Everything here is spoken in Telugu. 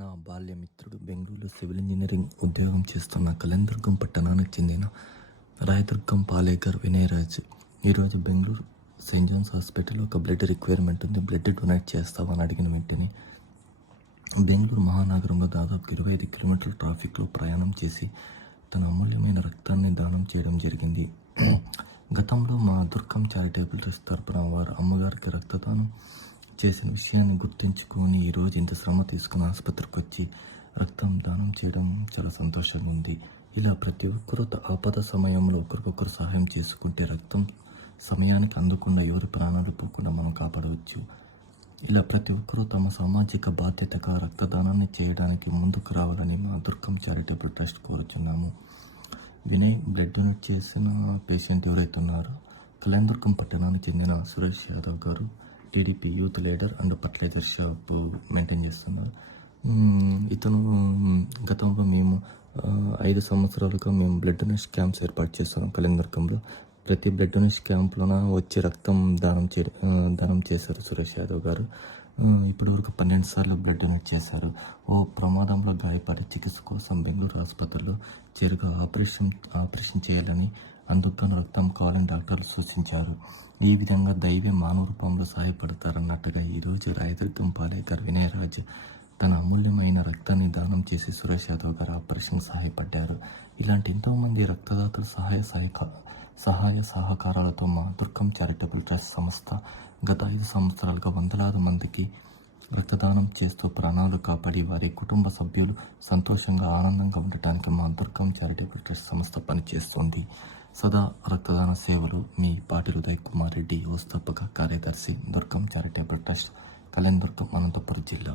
నా బాల్యమిత్రుడు బెంగళూరులో సివిల్ ఇంజనీరింగ్ ఉద్యోగం చేస్తున్న కళందుర్గం పట్టణానికి చెందిన రాయదుర్గం పాలేకర్ వినయరాజ్. ఈరోజు బెంగళూరు సెయింట్ జాన్స్ హాస్పిటల్లో ఒక బ్లడ్ రిక్వైర్మెంట్ ఉంది. బ్లడ్ డొనేట్ చేస్తామని అడిగిన వెంటనే బెంగళూరు మహానగరంలో దాదాపు ఇరవై ఐదు కిలోమీటర్ల ట్రాఫిక్లో ప్రయాణం చేసి తన అమూల్యమైన రక్తాన్ని దానం చేయడం జరిగింది. గతంలో మా దుర్గం చారిటబుల్ ట్రస్ట్ తరపున వారు అమ్మగారికి రక్తదానం చేసిన విషయాన్ని గుర్తుంచుకొని ఈరోజు ఇంత శ్రమ తీసుకుని ఆసుపత్రికి వచ్చి రక్తం దానం చేయడం చాలా సంతోషంగా ఉంది. ఇలా ప్రతి ఒక్కరూ త- ఆపద సమయంలో ఒకరికొకరు సహాయం చేసుకుంటే రక్తం సమయానికి అందకుండా ఎవరి ప్రాణాలు పోకుండా మనం కాపాడవచ్చు. ఇలా ప్రతి ఒక్కరూ తమ సామాజిక బాధ్యతగా రక్తదానాన్ని చేయడానికి ముందుకు రావాలని మా దుర్గం చారిటబుల్ ట్రస్ట్ కోరుచున్నాము. వినయ్ బ్లడ్ డొనేట్ చేసిన పేషెంట్ ఎవరైతే ఉన్నారో కళ్యాణదుర్గం పట్టణానికి చెందిన Suresh Yadav garu TDP youth leader and fertiliser shop maintain చేస్తున్నారు. ఇతను గతంలో మేము ఐదు సంవత్సరాలుగా మేము బ్లడ్ డొనేషన్ క్యాంప్స్ ఏర్పాటు చేస్తున్నాం కళ్యాణదుర్గంలో ప్రతి బ్లడ్ డొనేషన్ క్యాంప్లోన వచ్చి రక్తం దానం చే దానం చేశారు సురేష్ యాదవ్ గారు. ఇప్పటి వరకు పన్నెండు సార్లు బ్లడ్ డొనేట్ చేశారు. ఓ ప్రమాదంలో గాయపడి చికిత్స కోసం బెంగళూరు ఆసుపత్రిలో చేరుగా ఆపరేషన్ ఆపరేషన్ చేయాలని అందుకని రక్తం కావాలని డాక్టర్లు సూచించారు. ఈ విధంగా దైవే మానవ రూపంలో సహాయపడతారన్నట్టుగా ఈరోజు రాయదుర్గం పాలేకర్ వినయరాజ్ తన అమూల్యమైన రక్తాన్ని దానం చేసి సురేష్ యాదవ్ గారు ఆపరేషన్ సహాయపడ్డారు. ఇలాంటి ఎంతోమంది రక్తదాతలు సహాయ సహాయక సహాయ సహకారాలతో మా దుర్గం చారిటబుల్ ట్రస్ట్ సంస్థ గత ఐదు సంవత్సరాలుగా వందలాది మందికి రక్తదానం చేస్తూ ప్రాణాలు కాపాడి వారి కుటుంబ సభ్యులు సంతోషంగా ఆనందంగా ఉండటానికి మా దుర్గం చారిటబుల్ ట్రస్ట్ సంస్థ పనిచేస్తుంది. సదా రక్తదాన సేవలు మీ పాటి ఉదయ్ కుమార్ రెడ్డి వ్యవస్థాపక కార్యదర్శి దుర్గం చారిటబుల్ ట్రస్ట్ కళ్యాణ్ దుర్గం అనంతపురం జిల్లా.